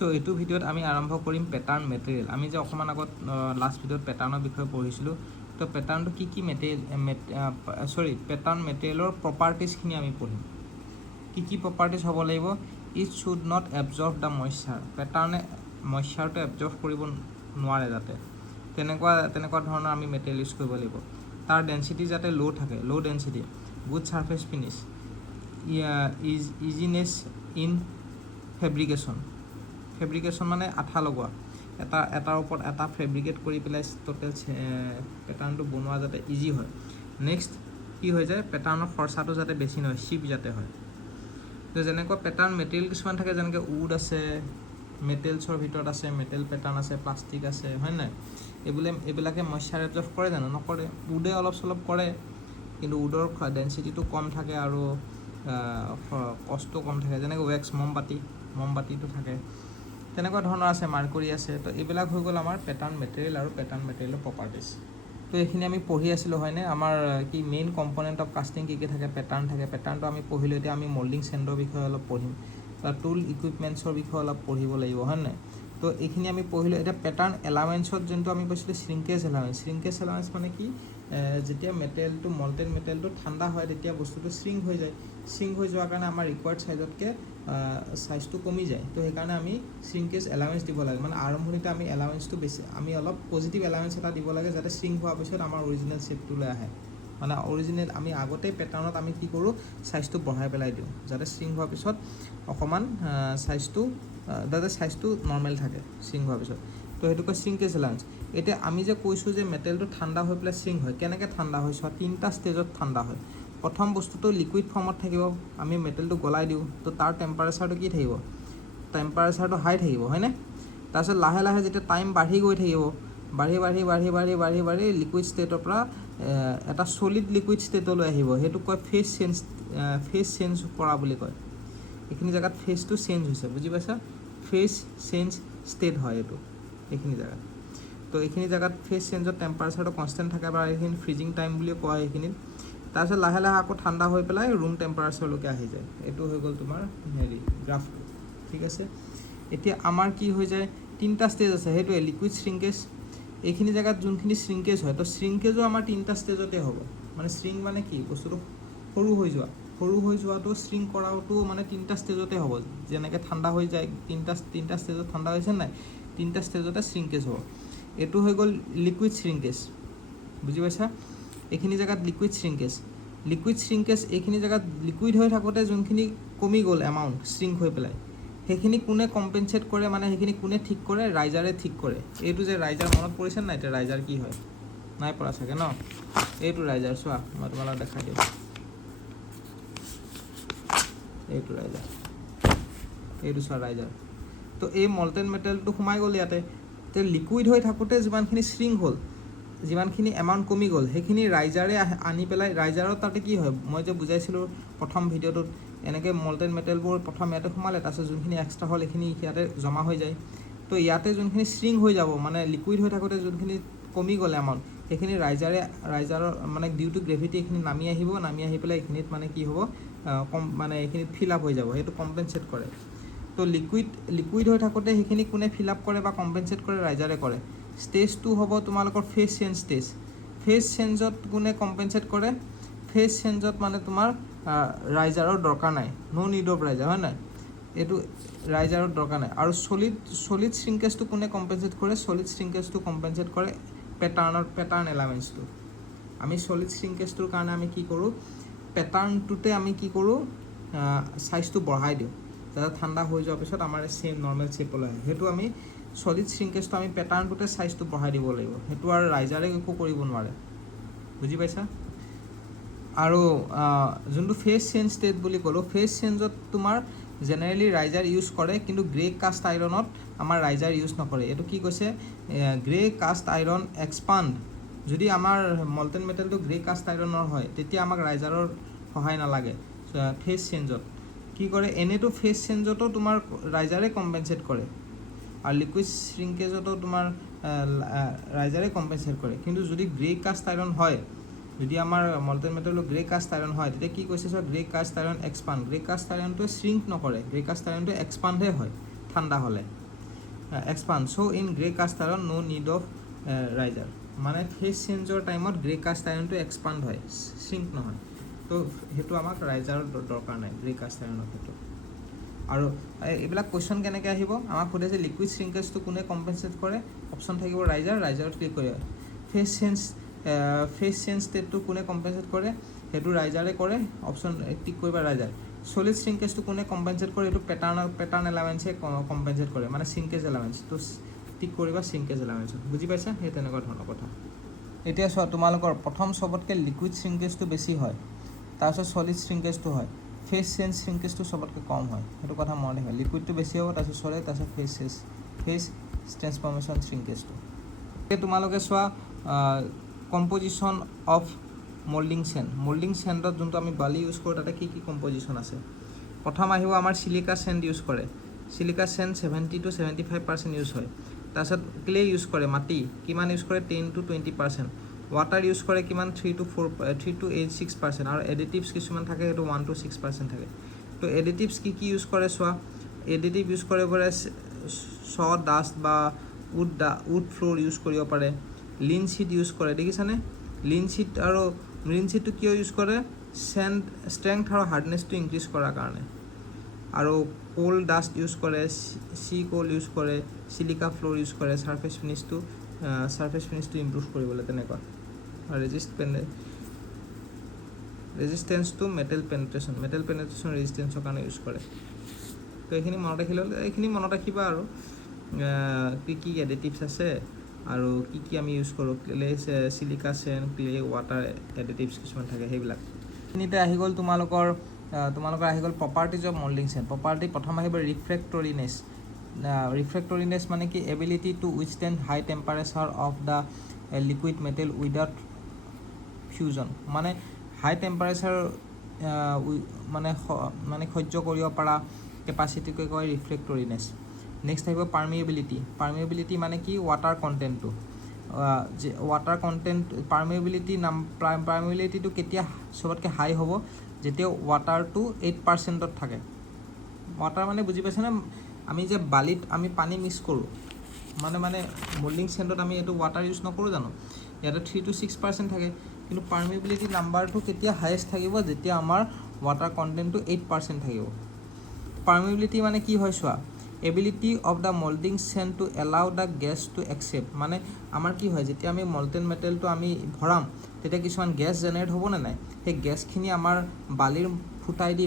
So এইটো ভিডিঅ'ত আমি আৰম্ভ কৰিম পেটাৰ্ণ মেটেৰিয়েল। আমি যে অকণমান আগত লাষ্ট ভিডিঅ'ত পেটাৰ্ণৰ বিষয়ে পঢ়িছিলোঁ, তো পেটাৰ্ণটো কি মেটেৰিয়েল পেটাৰ্ণ মেটেৰিয়েলৰ প্ৰপাৰ্টিজখিনি আমি পঢ়িম। কি প্ৰপাৰ্টিজ হ'ব লাগিব? It should not absorb the moisture. পেটাৰ্ণে মইশ্চাৰটো এবজৰ্ভ কৰিব নোৱাৰে যাতে, তেনেকুৱা ধৰণৰ আমি মেটেৰিয়েল ইউজ কৰিব লাগিব। তাৰ ডেঞ্চিটি যাতে ল' থাকে, low' density, good surface finish, easiness in fabrication মানে আঠা লগোৱা, এটাৰ ওপৰত এটা ফেব্ৰিকেট কৰি পেলাই টোটেল পেটাৰ্ণটো বনোৱা যাতে ইজি হয়। নেক্সট কি হৈ যায়, পেটাৰ্ণৰ খৰচাটো যাতে বেছি নহয়, চিপ যাতে হয়। তো যেনেকুৱা পেটাৰ্ণ মেটেৰিয়েল কিছুমান থাকে, যেনেকৈ উড আছে, মেটেলছৰ ভিতৰত আছে, মেটেল পেটাৰ্ণ আছে, প্লাষ্টিক আছে, হয় নাই? এইবিলাকে মইশ্চাৰ এবজৰ্ভ কৰে জানো? নকৰে। উডে অলপ চলপ কৰে, কিন্তু উডৰ ডেঞ্চিটিটো কম থাকে আৰু কষ্টটো কম থাকে। যেনেকৈ ৱেক্স, মমবাতিটো থাকে, তেনেকুৱা ধৰণৰ আছে, মাৰ্কৰি আছে। তো এইবিলাক হৈ গ'ল আমাৰ পেটাৰ্ণ মেটেৰিয়েল আৰু পেটাৰ্ণ মেটেৰিয়েলৰ প্ৰপাৰ্টিজ। তো এইখিনি আমি পঢ়ি আছিলোঁ, হয়নে? আমাৰ কি মেইন কম্পনেণ্ট অফ কাষ্টিং কি থাকে? পেটাৰ্ণ থাকে। পেটাৰ্ণটো আমি পঢ়িলোঁ। এতিয়া আমি মল্ডিং চেণ্ডৰ বিষয়ে অলপ পঢ়িম, টুল ইকুইপমেণ্টছৰ বিষয়ে অলপ পঢ়িব লাগিব, হয় নাই? তো এইখিনি আমি পঢ়িলোঁ। এতিয়া পেটাৰ্ণ এলাৱেঞ্চত যোনটো আমি কৈছিলোঁ শ্ৰিংকেজ এলাৱেঞ্চ মানে কি? যেতিয়া মল্টেন মেটেৰিয়েলটো ঠাণ্ডা হয়, তেতিয়া বস্তুটো শ্ৰিংক হৈ যায়। শ্ৰিংক হৈ যোৱাৰ কাৰণে আমাৰ ৰিকুৱাৰ্ড চাইজতকৈ চাইজটো কমি যায়। তো সেইকাৰণে আমি শ্ৰিংকেজ এলাৱেঞ্চ দিব লাগে। মানে আৰম্ভণিতে আমি এলাৱেঞ্চটো আমি অলপ পজিটিভ এলাৱেঞ্চ এটা দিব লাগে, যাতে শ্ৰিংক হোৱাৰ পিছত আমাৰ অৰিজিনেল শ্বেপটোলৈ আহে। মানে আমি আগতেই পেটাৰ্ণত আমি কি কৰোঁ, চাইজটো বঢ়াই পেলাই দিওঁ, যাতে শ্ৰিংক হোৱাৰ পিছত অকণমান চাইজটো নৰ্মেল থাকে শ্ৰিংক হোৱাৰ পিছত। তো সেইটো কয় শ্ৰিংকেজ এলাৱেঞ্চ। এতিয়া আমি যে কৈছোঁ যে মেটেৰিয়েলটো ঠাণ্ডা হৈ পেলাই শ্ৰিংক হয়, কেনেকৈ ঠাণ্ডা হয়? চোৱা, 3টা ষ্টেজত ঠাণ্ডা হয়। প্ৰথম বস্তুটো লিকুইড ফৰ্মত থাকিব, আমি মেটেৰিয়েলটো গলাই দিওঁ, তো তাৰ টেম্পাৰেচাৰটো কি থাকিব? টেম্পাৰেচাৰটো হাই থাকিব, হয়নে? তাৰপিছত লাহে লাহে যেতিয়া টাইম বাঢ়ি গৈ থাকিব, বাঢ়ি লিকুইড ষ্টেটৰ পৰা এটা ছলিড লিকুইড ষ্টেটলৈ আহিব। সেইটো কয় ফেজ চেঞ্জ কৰা বুলি কয়। এইখিনি জেগাত ফেজটো চেঞ্জ হৈছে, বুজি পাইছা? ফেজ চেঞ্জ ষ্টেট হয় এইখিনি জেগাত। তো এইখিনি জেগাত ফেজ চেঞ্জত টেম্পাৰেচাৰটো কনষ্টেণ্ট থাকে, বা এইখিনি ফ্ৰিজিং টাইম বুলি কোৱা হয় এইখিনিত। তাৰপিছত লাহে লাহে আকৌ ঠাণ্ডা হৈ পেলাই ৰুম টেম্পাৰেচাৰলৈকে আহি যায়। এইটো হৈ গ'ল তোমাৰ গ্ৰাফটো, ঠিক আছে? এতিয়া আমাৰ কি হৈ যায়, 3টা ষ্টেজ আছে, সেইটোৱে লিকুইড শ্ৰিংকেজ। এইখিনি জেগাত যোনখিনি শ্ৰিংকেজ হয়, তো শ্ৰিংকেজো আমাৰ 3টা ষ্টেজতে হ'ব। মানে শ্ৰিংক মানে কি? বস্তুটো সৰু হৈ যোৱাটো শ্ৰিংক কৰাওটো মানে 3টা ষ্টেজতে হ'ব। যেনেকৈ ঠাণ্ডা হৈ যায়, 3টা ষ্টেজত ঠাণ্ডা হৈছে নাই, 3টা ষ্টেজতে শ্ৰিংকেজ হ'ব। এইটো হৈ গ'ল লিকুইড শ্ৰিংকেজ, বুজি পাইছা? এইখিনি জেগাত লিকুইড শ্ৰিংকেজ, এইখিনি জেগাত লিকুইড হৈ থাকোঁতে যোনখিনি কমি গ'ল এমাউণ্ট শ্ৰিংক হৈ পেলাই, সেইখিনি কোনে কম্পেনচেট কৰে? মানে সেইখিনি কোনে ঠিক কৰে? ৰাইজাৰে ঠিক কৰে। এইটো যে ৰাইজাৰ, মনত পৰিছে নাই? এতিয়া ৰাইজাৰ কি হয়? নাই পৰা চাগে ন? এইটো ৰাইজাৰ, চোৱা মই তোমালোকক দেখাই দিওঁ। এইটো ৰাইজাৰ, এইটো চোৱা ৰাইজাৰ। তো এই মল্টেন মেটেৰিয়েলটো সোমাই গ'ল ইয়াতে। তো লিকুইড হৈ থাকোঁতে যিমানখিনি শ্ৰিংক হ'ল, যিমানখিনি এমাউণ্ট কমি গ'ল, সেইখিনি ৰাইজাৰে আনি পেলাই, ৰাইজাৰৰ তাতে কি হয়, মই যে বুজাইছিলোঁ প্ৰথম ভিডিঅ'টোত, এনেকৈ মল্টেন মেটেৰিয়েলবোৰ প্ৰথম ইয়াতে সোমালে, তাৰপিছত যোনখিনি এক্সট্ৰা হ'ল এইখিনি ইয়াতে জমা হৈ যায়। তো ইয়াতে যোনখিনি শ্ৰিংক হৈ যাব, মানে লিকুইড হৈ থাকোঁতে যোনখিনি কমি গ'ল এমাউণ্ট, সেইখিনি ৰাইজাৰৰ মানে ডিউ টু গ্ৰেভিটি এইখিনি নামি আহি পেলাই এইখিনিত মানে কি হ'ব, মানে এইখিনিত ফিল আপ হৈ যাব। সেইটো কম্পেনচেট কৰে। তো লিকুইড হৈ থাকোঁতে সেইখিনি কোনে ফিল আপ কৰে বা কম্পেনচেট কৰে? ৰাইজাৰে কৰে। ষ্টেজ 2 হ'ব তোমালোকৰ ফেজ চেঞ্জ ষ্টেজ। ফেজ চেঞ্জত কোনে কম্পেনচেট কৰে? ফেজ চেঞ্জত মানে তোমাৰ ৰাইজাৰৰ দৰকাৰ নাই, ন' নিড অফ ৰাইজাৰ, হয় নাই? এইটো ৰাইজাৰৰ দৰকাৰ নাই। আৰু ছলিড শ্ৰিংকেজটো কোনে কম্পেনচেট কৰে? ছলিড শ্ৰিংকেজটো কম্পেনচেট কৰে পেটাৰ্ণ এলাৱেঞ্চটো। আমি ছলিড শ্ৰিংকেজটোৰ কাৰণে আমি কি কৰোঁ? পেটাৰ্ণটোতে আমি কি কৰোঁ? চাইজটো বঢ়াই দিওঁ, যাতে ঠাণ্ডা হৈ যোৱাৰ পিছত আমাৰ নৰ্মেল শ্বেপলৈ আহে। সেইটো আমি ছলিড শ্ৰিংকেজটো আমি পেটাৰ্ণটোতে চাইজটো বঢ়াই দিব লাগিব। সেইটো আৰু ৰাইজাৰে একো কৰিব নোৱাৰে, বুজি পাইছা? আৰু যোনটো ফেজ চেঞ্জ ষ্টেট বুলি ক'লোঁ, ফেজ চেঞ্জত তোমাৰ জেনেৰেলি ৰাইজাৰ ইউজ কৰে, কিন্তু গ্ৰে কাষ্ট আইৰণত আমাৰ ৰাইজাৰ ইউজ নকৰে। এইটো কি কৈছে? Grey cast iron expand. যদি আমাৰ মল্টেন মেটেৰিয়েলটো গ্ৰে কাষ্ট আইৰণৰ হয়, তেতিয়া আমাক ৰাইজাৰৰ সহায় নালাগে। ফেজ চেঞ্জত কি কৰে? এনেতো ফেজ চেঞ্জতো তোমাৰ ৰাইজাৰে কম্পেনচেট কৰে, আৰু লিকুইড শ্ৰিংকেজতো তোমাৰ ৰাইজাৰে কম্পেনচেট কৰে। কিন্তু যদি গ্ৰে কাষ্ট আইৰণ হয়, যদি আমাৰ মল্টেন মেটেৰিয়েলটো গ্ৰে কাষ্ট আইৰণ হয়, তেতিয়া কি কৈছে? চোৱা, grey cast iron expand. Grey cast আইৰণটোৱে শ্ৰিংক নকৰে, গ্ৰে কাষ্ট আইৰণটোৱে এক্সপাণ্ডহে হয় ঠাণ্ডা হ'লে। Expand so' in grey cast iron no need of riser মানে ফেজ চেঞ্জৰ টাইমত গ্ৰে কাষ্ট আইৰণটো এক্সপাণ্ড হয় শ্ৰিংক নহয় তো সেইটো আমাক ৰাইজাৰৰ দৰকাৰ নাই গ্ৰে কাষ্ট আইৰণৰ ক্ষেত্ৰত আৰু এইবিলাক কুৱেশ্যন কেনেকৈ আহিব আমাক সোধে যে লিকুইড শ্ৰিংকেজটো কোনে কম্পেনচেট কৰে অপশ্যন থাকিব ৰাইজাৰত ক্লিক কৰে ফেজ চেঞ্জ ষ্টেটটো কোনে কম্পেনচেট কৰে সেইটো ৰাইজাৰে কৰে অপশ্যন টিক কৰিবা ৰাইজাৰ সলিড শ্ৰিংকেজটো কোনে কম্পেনচেট কৰে এইটো পেটাৰ্ণ এলামেঞ্চে কম্পেনচেট কৰে মানে শ্ৰিংকেজ এলামেঞ্চ তো টিক কৰিবা শ্ৰিংকেজ এলামেঞ্চ বুজি পাইছা সেই তেনেকুৱা ধৰণৰ কথা এতিয়া চোৱা তোমালোকৰ প্ৰথম চবতকৈ লিকুইড শ্ৰিংকেজটো বেছি হয় তাৰপিছত সলিড শ্ৰিংকেজটো হয় ফেজ চেঞ্জ শ্ৰিংকেজটো চবতকৈ কম হয় সেইটো কথা মনত ৰাখিবা লিকুইডটো বেছি হ'ব তাৰপিছত সলিড তাৰপিছত ফেজ ট্ৰেন্সফৰ্মেশ্যন শ্ৰিংকেজটো এতিয়া তোমালোকে চোৱা কম্পজিশ্যন অফ মল্ডিং চেণ্ডত যোনটো আমি বালি ইউজ কৰোঁ তাতে কি কি কম্পজিশ্যন আছে প্ৰথম আহিব আমাৰ চিলিকা চেণ্ড ইউজ কৰে চিলিকা চেণ্ড 70 to 75% ইউজ হয় তাৰপিছত ক্লে ইউজ কৰে মাটি কিমান ইউজ কৰে 10 to 20% ৱাটাৰ ইউজ কৰে কিমান 3 to 6% আৰু এডিটিভছ কিছুমান থাকে সেইটো 1 to 6% থাকে তো এডিটিভছ কি ইউজ কৰে চোৱা এডিটিভ ইউজ কৰে বোলে চ ডাষ্ট বা উড ফ্ল'ৰ ইউজ কৰিব পাৰে লিন চিট ইউজ কৰে দেখিছানে লিন চিটটো কিয় ইউজ কৰে ষ্ট্ৰেংথ আৰু হাৰ্ডনেছটো ইনক্ৰিজ কৰাৰ কাৰণে আৰু কোল ডাষ্ট ইউজ কৰে চি কোল ইউজ কৰে চিলিকা ফ্ল'ৰ ইউজ কৰে ছাৰ্ফেচ ফিনিছটো ইম্প্ৰুভ কৰিবলৈ তেনেকুৱা আৰু ৰেজিষ্টেঞ্চ টু মেটেল পেনেট্ৰেশ্যন ৰেজিষ্টেঞ্চৰ কাৰণে ইউজ কৰে তো এইখিনি মনত ৰাখিবা আৰু কি এডিটিভছ আছে আৰু কি আমি ইউজ কৰোঁ clay silica sand clay water additives কিছুমান থাকে সেইবিলাক এইখিনিতে আহি গ'ল তোমালোকৰ আহি গ'ল properties of moulding sand property প্ৰথম আহিব ৰিফ্ৰেক্টৰিনেছ মানে কি ability to withstand high temperature of the liquid metal without fusion মানে হাই টেম্পাৰেচাৰ মানে সহ্য কৰিব পৰা কেপাচিটিকে কয় ৰিফ্ৰেক্টৰিনেছ নেক্সট আহিব পাৰ্মিএবিলিটি মানে কি ৱাটাৰ কণ্টেণ্টটো পাৰ্মিএবিলিটিটো কেতিয়া চবতকৈ হাই হ'ব যেতিয়া ৱাটাৰটো 8%ত থাকে ৱাটাৰ মানে বুজি পাইছেনে আমি যে বালিত আমি পানী মিক্স কৰোঁ মানে মল্ডিং চেণ্ডত আমি এইটো ৱাটাৰ ইউজ নকৰোঁ জানো ইয়াতে 3 to 6% থাকে কিন্তু পাৰ্মিএবিলিটি নাম্বাৰটো কেতিয়া হায়েষ্ট থাকিব যেতিয়া আমাৰ ৱাটাৰ কণ্টেণ্টটো 8% থাকিব পাৰ্মিএবিলিটি মানে কি হয় চোৱা ability of the moulding sand to allow the gas to একচেপ্ট মানে আমাৰ কি হয় যেতিয়া আমি মল্টেন মেটেলটো আমি ভৰাম তেতিয়া কিছুমান গেছ জেনেৰেট হ'ব নে নাই সেই গেছখিনি আমাৰ বালিৰ ফুটাই দি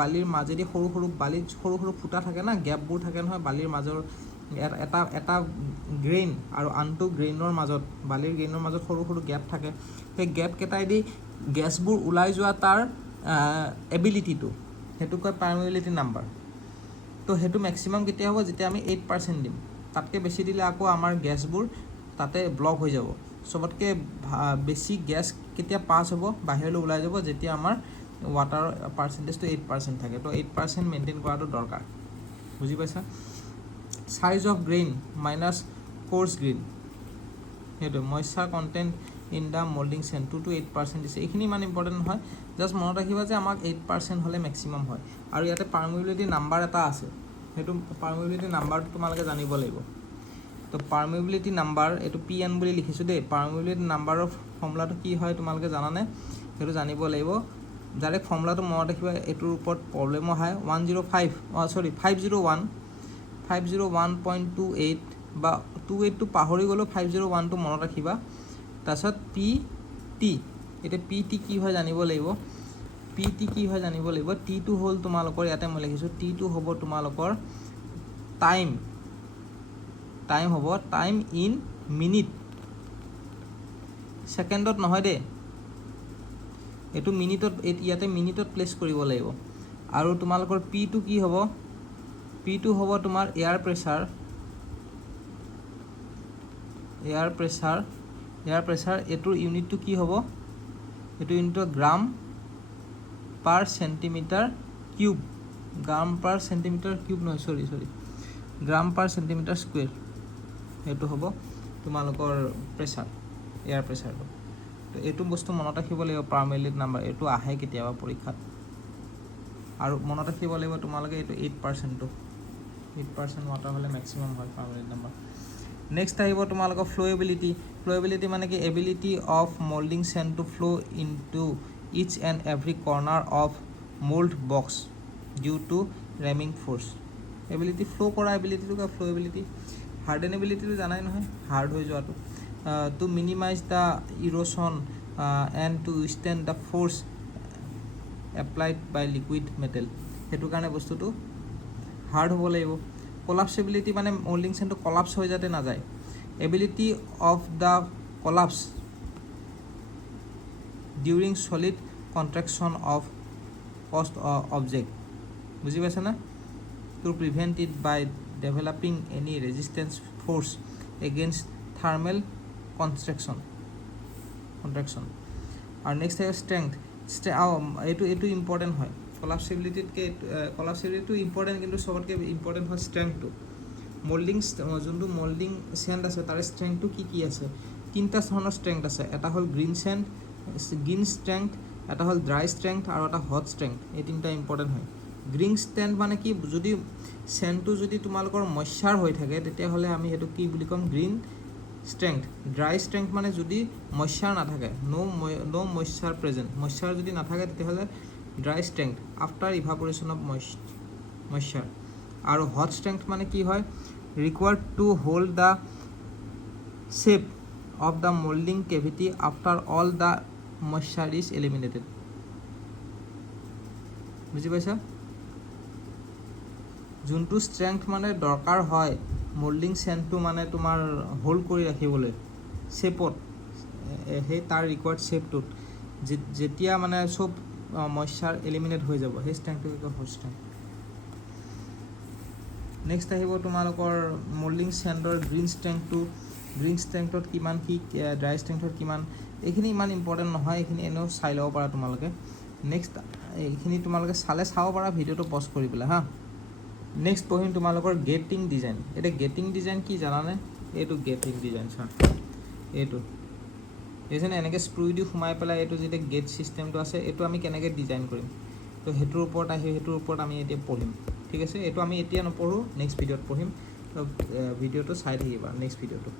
বালিৰ মাজেদি সৰু সৰু ফুটা থাকে না গেপবোৰ থাকে নহয় বালিৰ মাজৰ এটা গ্ৰেইন আৰু আনটো বালিৰ গ্ৰেইনৰ মাজত সৰু গেপ থাকে সেই গেপকেইটাই দি গেছবোৰ ওলাই যোৱা তাৰ এবিলিটিটো সেইটো কয় পাৰ্মিএবিলিটি নাম্বাৰ তো সেইটো মেক্সিমাম কেতিয়া হ'ব যেতিয়া আমি 8% দিম তাতকৈ বেছি দিলে আকৌ আমাৰ গেছবোৰ তাতে ব্লক হৈ যাব চবতকৈ বেছি গেছ কেতিয়া পাছ হ'ব বাহিৰলৈ ওলাই যাব যেতিয়া আমাৰ ৱাটাৰ পাৰ্চেণ্টেজটো 8% থাকে তো 8% মেইনটেইন কৰাটো দৰকাৰ বুজি পাইছা size of grain minus coarse grain সেইটো moisture content in the moulding sand 2 to 8% দিছে এইখিনি ইমান ইম্পৰ্টেণ্ট নহয় জাষ্ট মনত ৰাখিবা যে আমাক 8% হ'লে মেক্সিমাম হয় আৰু ইয়াতে পাৰ্মিএবিলিটি নাম্বাৰ এটা আছে সেইটো পাৰ্মিএবিলিটি নাম্বাৰটো তোমালোকে জানিব লাগিব তো পাৰ্মিএবিলিটি নাম্বাৰ এইটো PN বুলি লিখিছোঁ দেই পাৰ্মিএবিলিটি নাম্বাৰৰ ফৰ্মুলাটো কি হয় তোমালোকে জানানে সেইটো জানিব লাগিব ডাইৰেক্ট ফৰ্মুলাটো মনত ৰাখিবা এইটোৰ ওপৰত প্ৰব্লেম আহে 501.28 বা 28টো পাহৰি গ'লেও 501টো মনত ৰাখিবা তাৰপিছত PT এতিয়া PT কি হয় জানিব লাগিব টিটো হ'ল তোমালোকৰ ইয়াতে মই লিখিছোঁ টিটো হ'ব তোমালোকৰ টাইম হ'ব টাইম ইন মিনিট ছেকেণ্ডত নহয় দেই এইটো মিনিটত ইয়াতে মিনিটত প্লেচ কৰিব লাগিব আৰু তোমালোকৰ পিটো কি হ'ব পিটো হ'ব তোমাৰ এয়াৰ প্ৰেছাৰ এইটোৰ ইউনিটটো কি হ'ব এইটো ইউনিটৰ গ্ৰাম পাৰ চেণ্টিমিটাৰ কিউব গ্ৰাম পাৰ চেণ্টিমিটাৰ স্কুৱেৰ সেইটো হ'ব তোমালোকৰ প্ৰেছাৰ এয়াৰ প্ৰেছাৰটো তো এইটো বস্তু মনত ৰাখিব লাগিব পাৰ্মিএবিলিটি নাম্বাৰ এইটো আহে কেতিয়াবা পৰীক্ষাত আৰু মনত ৰাখিব লাগিব তোমালোকে এইটো 8%টো 8% ৱাটাৰ হ'লে মেক্সিমাম হয় পাৰ্মানেণ্ট নাম্বাৰ। নেক্সট আহিব তোমালোকৰ ফ্ল'এবিলিটি। ফ্ল'এবিলিটি মানে কি ability of moulding sand to flow' in to each and every corner of mould box due to ramming force. Ability flow' কৰা এবিলিটিটো কা ফ্ল'এবিলিটি। হাৰ্ডেনেবিলিটিটো জানাই নহয়, হাৰ্ড হৈ যোৱাটো। To minimize the erosion and to stand the force applied by liquid metal, সেইটো কাৰণে বস্তুটো hard হ'ব লাগিব। কলাপছেবিলিটি মানে মল্ডিং চেণ্ডটো কলাপছ হৈ যাতে নাযায়। Ability of the collapse during solid contraction of cast object, বুজি পাইছে না? To prevent it by developing any resistance force against thermal contraction. আৰু নেক্সট আহিব ষ্ট্ৰেংথ। এইটো ইম্পৰ্টেণ্ট হয়। কলাপছেবিলিটিতকৈ কলাপছেবিলিটিটো ইম্পৰ্টেণ্ট, কিন্তু চবতকৈ ইম্পৰ্টেণ্ট হয় ষ্ট্ৰেংথটো। মল্ডিং যোনটো মল্ডিং চেণ্ড আছে তাৰে ষ্ট্ৰেংথটো কি আছে? 3টা ধৰণৰ ষ্ট্ৰেংথ আছে। এটা হ'ল গ্ৰীণ ষ্ট্ৰেংথ, এটা হ'ল ড্ৰাই ষ্ট্ৰেংথ আৰু এটা হট ষ্ট্ৰেংথ। এই 3টা ইম্পৰ্টেণ্ট হয়। গ্ৰীণ ষ্ট্ৰেংথ মানে কি, যদি চেণ্ডটো যদি তোমালোকৰ মইশ্চাৰ হৈ থাকে তেতিয়াহ'লে আমি সেইটো কি বুলি ক'ম? Green strength. ড্ৰাই ষ্ট্ৰেংথ মানে যদি মইশ্চাৰ নাথাকে, ন' মইশ্চাৰ প্ৰেজেণ্ট, মইশ্চাৰ যদি নাথাকে তেতিয়াহ'লে dry strength after evaporation of moisture. আৰু হট ষ্ট্ৰেংথ মানে কি হয়? Required to hold the shape of the moulding cavity after all the moisture is eliminated. বুজি পাইছা? যোনটো ষ্ট্ৰেংথ মানে দৰকাৰ হয় মল্ডিং চেণ্ডটো মানে তোমাৰ হোল্ড কৰি ৰাখিবলৈ শ্বেপত, সেই তাৰ ৰিকুৱাৰ্ড শ্বেপটোত যেতিয়া মানে চব মইশ্চাৰ এলিমিনেট হৈ যাব, সেই ষ্ট্ৰেংথটো কি কয়? Hot strength. নেক্সট আহিব তোমালোকৰ মল্ডিং চেণ্ডৰ গ্ৰীণ ষ্ট্ৰেংথটো। গ্ৰীণ ষ্ট্ৰেংথত কিমান কি, ড্ৰাই ষ্ট্ৰেংথত কিমান, এইখিনি ইমান ইম্পৰ্টেণ্ট নহয়, এইখিনি এনেও চাই ল'ব পাৰা তোমালোকে। নেক্সট এইখিনি তোমালোকে চাব পাৰা ভিডিঅ'টো পজ কৰি পেলাই হা। নেক্সট পঢ়িম তোমালোকৰ গেটিং ডিজাইন। এতিয়া গেটিং ডিজাইন কি জানানে? এইটো গেটিং ডিজাইন চা, এইটো দেখিছেনে? এনেকৈ স্ক্ৰু দি সোমাই পেলাই এইটো যেতিয়া গেট ছিষ্টেমটো আছে, এইটো আমি কেনেকৈ ডিজাইন কৰিম, তো সেইটোৰ ওপৰত আমি এতিয়া পঢ়িম। ঠিক আছে, এইটো আমি এতিয়া নপঢ়োঁ, নেক্সট ভিডিঅ'ত পঢ়িম। তো ভিডিঅ'টো চাই থাকিবা, নেক্সট ভিডিঅ'টো।